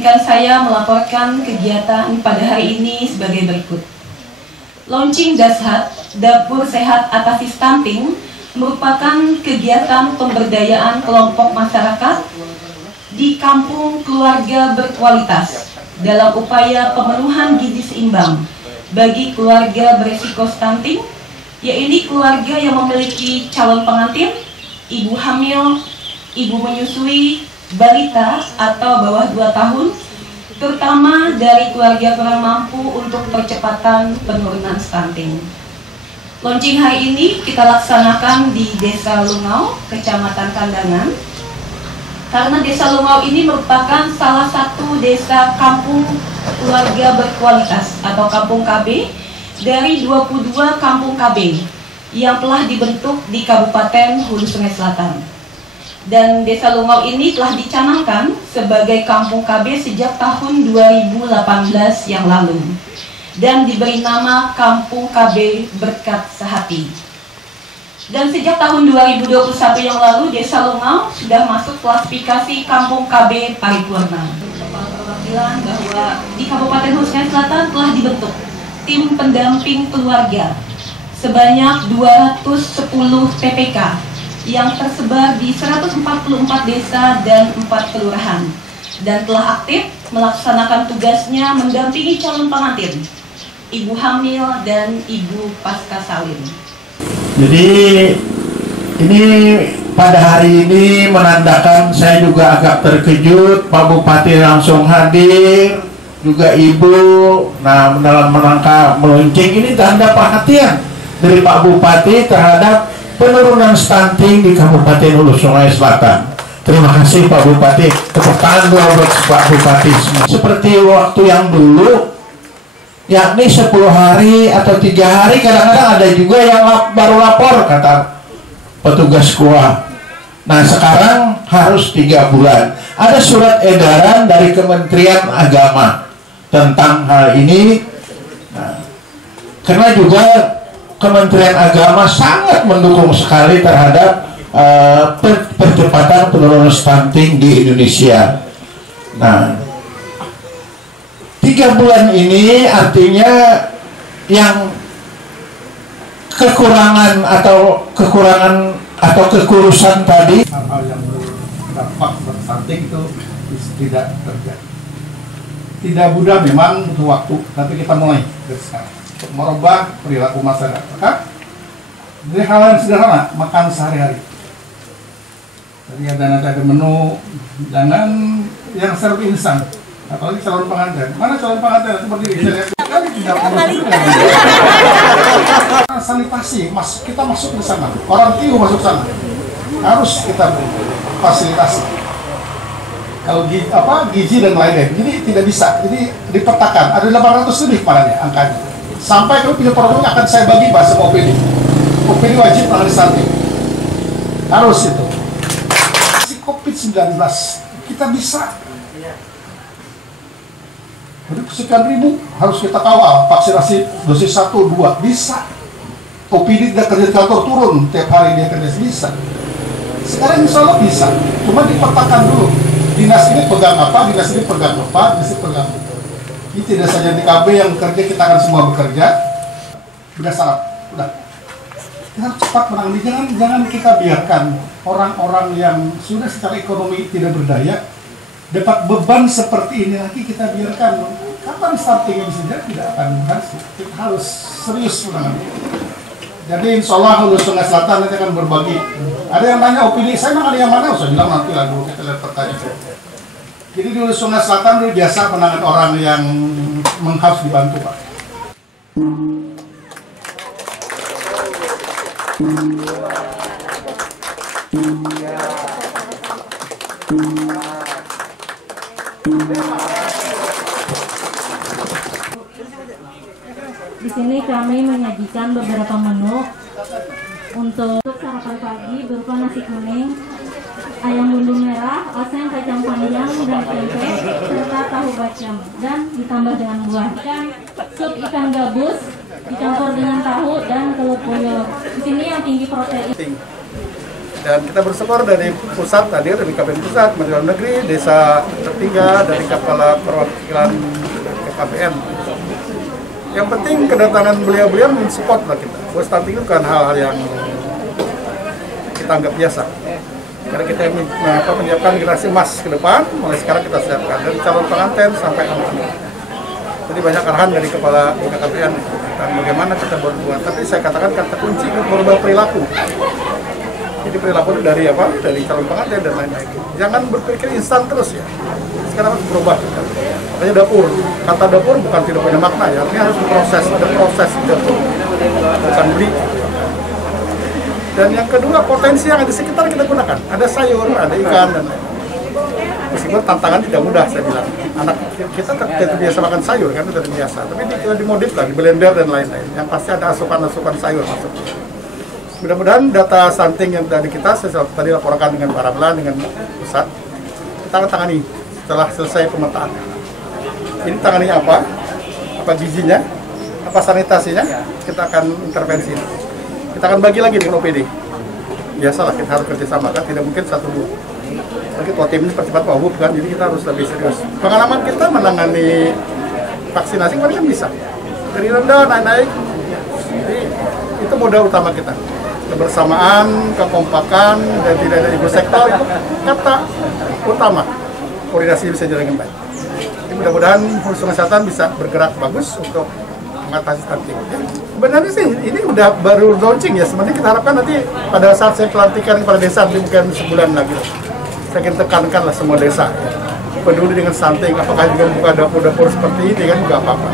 izinkan saya melaporkan kegiatan pada hari ini sebagai berikut. Launching Dashat, Dapur Sehat Atasi Stunting, merupakan kegiatan pemberdayaan kelompok masyarakat di kampung keluarga berkualitas dalam upaya pemenuhan gizi seimbang bagi keluarga berisiko stunting, yaitu keluarga yang memiliki calon pengantin, ibu hamil, ibu menyusui, balita atau bawah 2 tahun, terutama dari keluarga kurang mampu untuk percepatan penurunan stunting. Launching hari ini kita laksanakan di Desa Lungau, Kecamatan Kandangan, karena Desa Lungau ini merupakan salah satu desa kampung keluarga berkualitas atau kampung KB dari 22 kampung KB yang telah dibentuk di Kabupaten Hulu Sungai Selatan. Dan Desa Lungau ini telah dicanangkan sebagai kampung KB sejak tahun 2018 yang lalu dan diberi nama Kampung KB Berkat Sehati. Dan sejak tahun 2021 yang lalu, Desa Lungau sudah masuk klasifikasi Kampung KB Paripurna. Perwakilan bahwa di Kabupaten Hulu Sungai Selatan telah dibentuk tim pendamping keluarga sebanyak 210 TPK yang tersebar di 144 desa dan 4 kelurahan dan telah aktif melaksanakan tugasnya mendampingi calon pengantin, ibu hamil, dan ibu pasca salin. Jadi ini pada hari ini menandakan saya juga agak terkejut, Pak Bupati langsung hadir, juga Ibu. Nah, dalam rangka meluncing ini tanda perhatian dari Pak Bupati terhadap penurunan stunting di Kabupaten Hulu Sungai Selatan. Terima kasih Pak Bupati, tepuk tangan buat Pak Bupati. Seperti waktu yang dulu, yakni 10 hari atau 3 hari, kadang-kadang ada juga yang baru lapor, kata petugas KUA. Nah, sekarang harus 3 bulan. Ada surat edaran dari Kementerian Agama tentang hal ini. Nah, karena juga Kementerian Agama sangat mendukung sekali terhadap percepatan penurunan stunting di Indonesia. Nah, 3 bulan ini artinya yang kekurangan atau kekurusan tadi, hal-hal yang berdampak stunting itu tidak terjadi. Tidak mudah, memang butuh waktu, tapi kita mulai dari sekarang untuk merubah perilaku masyarakat. Jadi hal yang sederhana, makan sehari-hari. Jadi ada menu, jangan yang serba instan. Apalagi calon pengantin. Mana calon pengantin? Seperti ini, saya lihat kali tidak sanitasi, kita masuk ke sana. Orang TIU masuk sana. Harus kita fasilitasi. Kalau gizi dan lain-lain, jadi tidak bisa. Jadi dipetakan. Ada 800 lebih parahnya angkanya. Sampai kalau punya program akan saya bagi Pak sama OPD. OPD wajib menangani stunting. Harus itu. COVID-19 kita bisa. Jadi sekian ribu harus kita kawal, vaksinasi dosis 1, 2 bisa. OPD tidak kerja di kantor turun tiap hari dia kerja, bisa. Sekarang insya Allah bisa, cuma dipetakan dulu. Dinas ini pegang apa, dinas ini pegang apa, dinas ini pegang apa. Ini tidak saja di KB yang bekerja, kita akan semua bekerja. Udah salah, udah. Kita harus cepat menangani, jangan kita biarkan orang-orang yang sudah secara ekonomi tidak berdaya dapat beban seperti ini lagi, kita biarkan. Kapan stunting bisa jadi? Tidak akan berhasil. Kita harus serius menangani. Jadi insya Allah Hulu Sungai Selatan nanti akan berbagi. Ada yang tanya OPD, saya menangani yang mana? Saya bilang nanti lah dulu kita lihat pertanyaan. Jadi di Hulu Sungai Selatan dulu biasa menangani orang yang harus dibantu, Pak. Di sini kami menyajikan beberapa menu untuk sarapan pagi berupa nasi kuning, ayam bundu merah, oseng kacang panjang dan tempe serta tahu bacem dan ditambah dengan buah. Dan sup ikan gabus dicampur dengan tahu dan telur puyuh. Di sini yang tinggi protein. Dan kita bersyukur dari pusat hadir, dari KPN Pusat, Menteri Dalam Negeri, Desa Tertinggal, dari Kepala Perwakilan KPN. Yang penting kedatangan beliau-beliau mensupport lah kita. Buat stunting itu bukan hal-hal yang kita anggap biasa. Karena kita menyiapkan generasi emas ke depan, mulai sekarang kita siapkan dari calon pengantin sampai anak-anak. Jadi banyak arahan dari Kepala KPN tentang bagaimana kita berbuat. Tapi saya katakan kata kunci berubah perilaku. Jadi perilaku itu dari apa? Dari calon pengantin dan lain-lain. Jangan berpikir instan terus ya. Sekarang harus berubah. Makanya dapur. Kata dapur bukan tidak punya makna ya. Artinya harus diproses. Ada proses di dapur. Bukan beli. Dan yang kedua, potensi yang ada di sekitar kita gunakan. Ada sayur, ada ikan dan lain-lain. Meskipun tantangan tidak mudah, saya bilang. Anak kita terbiasa makan sayur kan, sudah terbiasa. Tapi kita dimodif lah, di blender dan lain-lain. Yang pasti ada asupan-asupan sayur masuk. Mudah-mudahan data stunting yang tadi kita tadi laporkan dengan Pak Ramlan, dengan pusat, kita akan tangani setelah selesai pemetaan. Ini tangani apa gizinya, apa sanitasinya, kita akan intervensi. Kita akan bagi lagi dengan OPD. Biasalah kita harus kerjasama kan, tidak mungkin satu dua. Lagi tua tim ini percepat wabub kan, jadi kita harus lebih serius. Pengalaman kita menangani vaksinasi kemarin kan bisa dari rendah naik-naik. Jadi itu modal utama kita. Kebersamaan, kekompakan, dan tidak ada ego sektor itu kata utama. Koordinasi bisa jalan dengan baik. Jadi mudah-mudahan urusan kesehatan bisa bergerak bagus untuk mengatasi stunting. Ya. Sebenarnya sih ini udah baru launching ya. Sebenarnya kita harapkan nanti pada saat saya pelantikan kepada desa bukan sebulan lagi. Saya ingin tekankan lah semua desa ya. Peduli dengan stunting. Apakah juga buka dapur-dapur seperti ini kan juga apa-apa.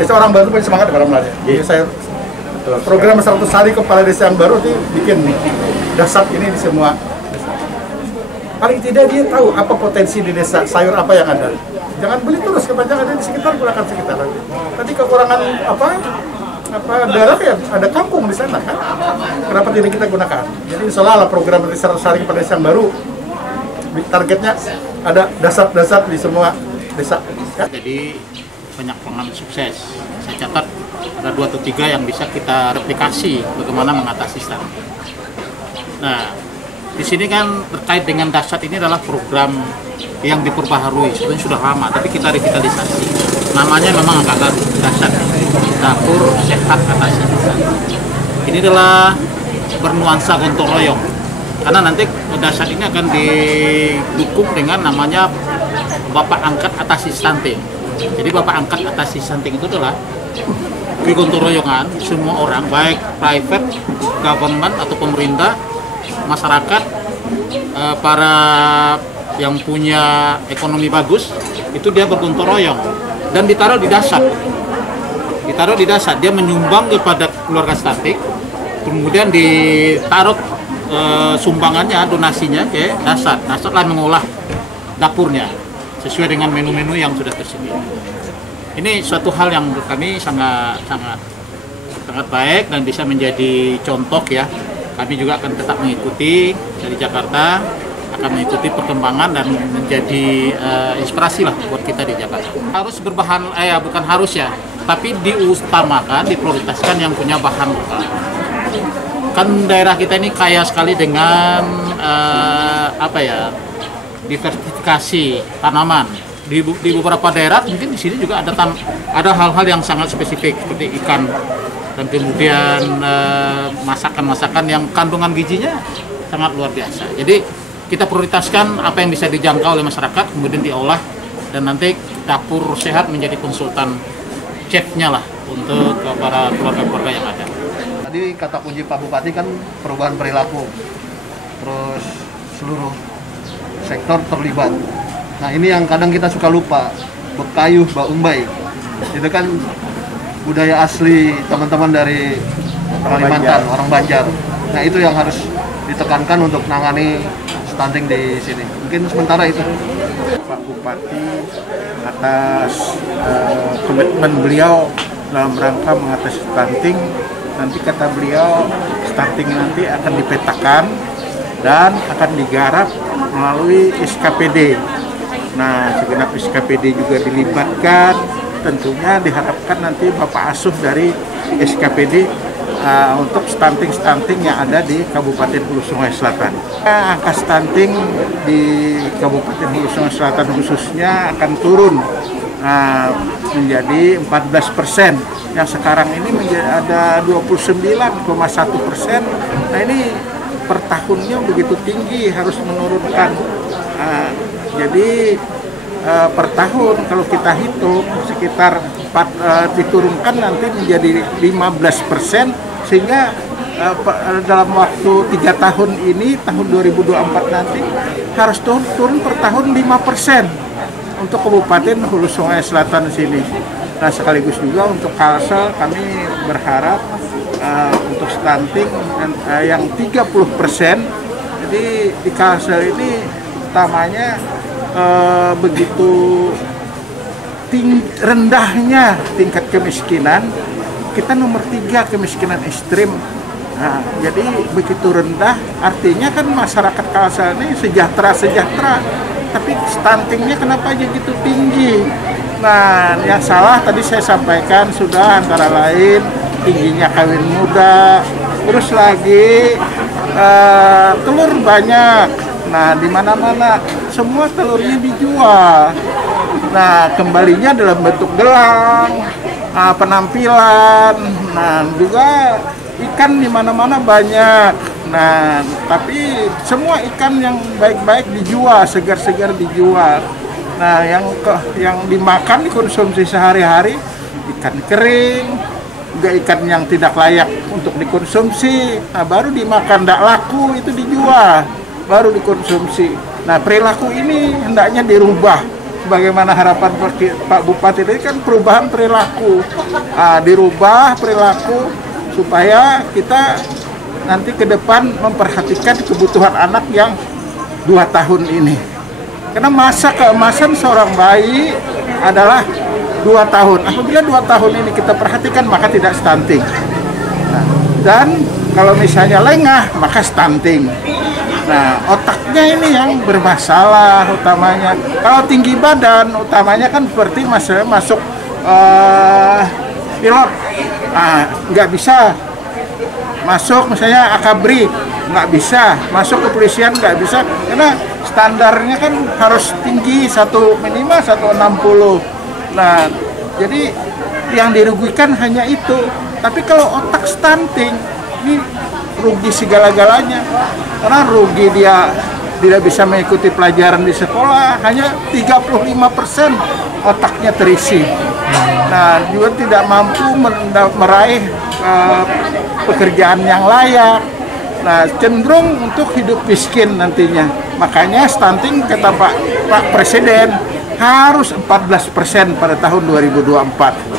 Biasa orang baru punya semangat pada mulanya. Jadi saya program 100 hari kepala desa yang baru nih bikin dasar ini di semua desa. Paling tidak dia tahu apa potensi di desa, sayur apa yang ada. Jangan beli terus, kebanyakan ada di sekitar, gunakan sekitar. Tadi kekurangan apa daerah ya ada kampung di sana kan. Kenapa tidak kita gunakan? Jadi insya Allah program 100 hari kepala desa yang baru targetnya ada dasar-dasar di semua desa. Ya. Jadi banyak pengalaman sukses. Saya catat ada 2 atau 3 yang bisa kita replikasi bagaimana mengatasi stunting. Nah, di sini kan terkait dengan dasar ini adalah program yang diperbaharui, sebenarnya sudah lama, tapi kita revitalisasi. Namanya memang agak baru, dasar dapur sehat atasi stunting. Ini adalah bernuansa gotong royong, karena nanti dasar ini akan didukung dengan namanya Bapak Angkat Atasi Stunting. Jadi Bapak Angkat Atasi Stunting itu adalah gotong royongan semua orang, baik private, government atau pemerintah, masyarakat, para yang punya ekonomi bagus, itu dia bergotong royong dan ditaruh di dasar. Ditaruh di dasar, dia menyumbang kepada keluarga stunting, kemudian ditaruh sumbangannya, donasinya ke dasar. Dasar lah mengolah dapurnya sesuai dengan menu-menu yang sudah tersedia. Ini suatu hal yang menurut kami sangat baik dan bisa menjadi contoh ya. Kami juga akan tetap mengikuti dari Jakarta, akan mengikuti perkembangan dan menjadi inspirasi lah buat kita di Jakarta. Harus berbahan, bukan harus ya, tapi diutamakan, diprioritaskan yang punya bahan lokal. Kan daerah kita ini kaya sekali dengan diversifikasi tanaman. Di beberapa daerah mungkin di sini juga ada hal-hal yang sangat spesifik seperti ikan dan kemudian masakan-masakan yang kandungan gizinya sangat luar biasa. Jadi kita prioritaskan apa yang bisa dijangkau oleh masyarakat, kemudian diolah dan nanti dapur sehat menjadi konsultan chefnya lah untuk para keluarga-keluarga yang ada. Tadi kata kunci Pak Bupati kan perubahan perilaku, terus seluruh sektor terlibat. Nah ini yang kadang kita suka lupa, bekayuh baumbai, itu kan budaya asli teman-teman dari Kalimantan, orang Banjar. Nah itu yang harus ditekankan untuk nangani stunting di sini. Mungkin sementara itu. Pak Bupati atas komitmen beliau dalam rangka mengatasi stunting. Nanti kata beliau stunting nanti akan dipetakan dan akan digarap melalui SKPD. Nah, segenap SKPD juga dilibatkan. Tentunya diharapkan nanti Bapak Asuh dari SKPD untuk stunting-stunting yang ada di Kabupaten Hulu Sungai Selatan. Angka stunting di Kabupaten Hulu Sungai Selatan khususnya akan turun menjadi 14%. Yang sekarang ini ada 29,1%. Nah ini per tahunnya begitu tinggi, harus menurunkan. Jadi per tahun kalau kita hitung sekitar diturunkan nanti menjadi 15%, sehingga dalam waktu 3 tahun ini, tahun 2024 nanti harus turun per tahun 5% untuk Kabupaten Hulu Sungai Selatan sini. Nah sekaligus juga untuk Kalsel kami berharap untuk stunting yang 30%. Jadi di Kalsel ini utamanya begitu rendahnya tingkat kemiskinan, kita nomor 3 kemiskinan ekstrim. Nah, jadi begitu rendah, artinya kan masyarakat Kalsel ini sejahtera, tapi stuntingnya kenapa aja gitu tinggi? Nah, yang salah tadi saya sampaikan sudah, antara lain tingginya kawin muda, terus lagi telur banyak. Nah, di mana-mana semua telurnya dijual. Nah, kembalinya dalam bentuk gelang, penampilan. Nah, juga ikan di mana-mana banyak. Nah, tapi semua ikan yang baik-baik dijual, segar-segar dijual. Nah, yang dimakan, dikonsumsi sehari-hari ikan kering, juga ikan yang tidak layak untuk dikonsumsi. Nah, baru dimakan, tidak laku itu dijual, baru dikonsumsi. Nah, perilaku ini hendaknya dirubah. Bagaimana harapan Pak Bupati ini kan perubahan perilaku. Dirubah perilaku supaya kita nanti ke depan memperhatikan kebutuhan anak yang 2 tahun ini. Karena masa keemasan seorang bayi adalah 2 tahun. Apabila 2 tahun ini kita perhatikan, maka tidak stunting. Nah, dan kalau misalnya lengah, maka stunting. Nah, otaknya ini yang bermasalah utamanya. Kalau tinggi badan, utamanya kan seperti masuk pilot. Nggak bisa masuk misalnya akabri, nggak bisa masuk kepolisian, nggak bisa, karena standarnya kan harus tinggi, minimal 160. Nah, jadi yang dirugikan hanya itu. Tapi kalau otak stunting, ini rugi segala-galanya. Karena rugi dia tidak bisa mengikuti pelajaran di sekolah, hanya 35% otaknya terisi. Nah, juga tidak mampu meraih pekerjaan yang layak. Nah, cenderung untuk hidup miskin nantinya. Makanya stunting, kata Pak Presiden, harus 14% pada tahun 2024.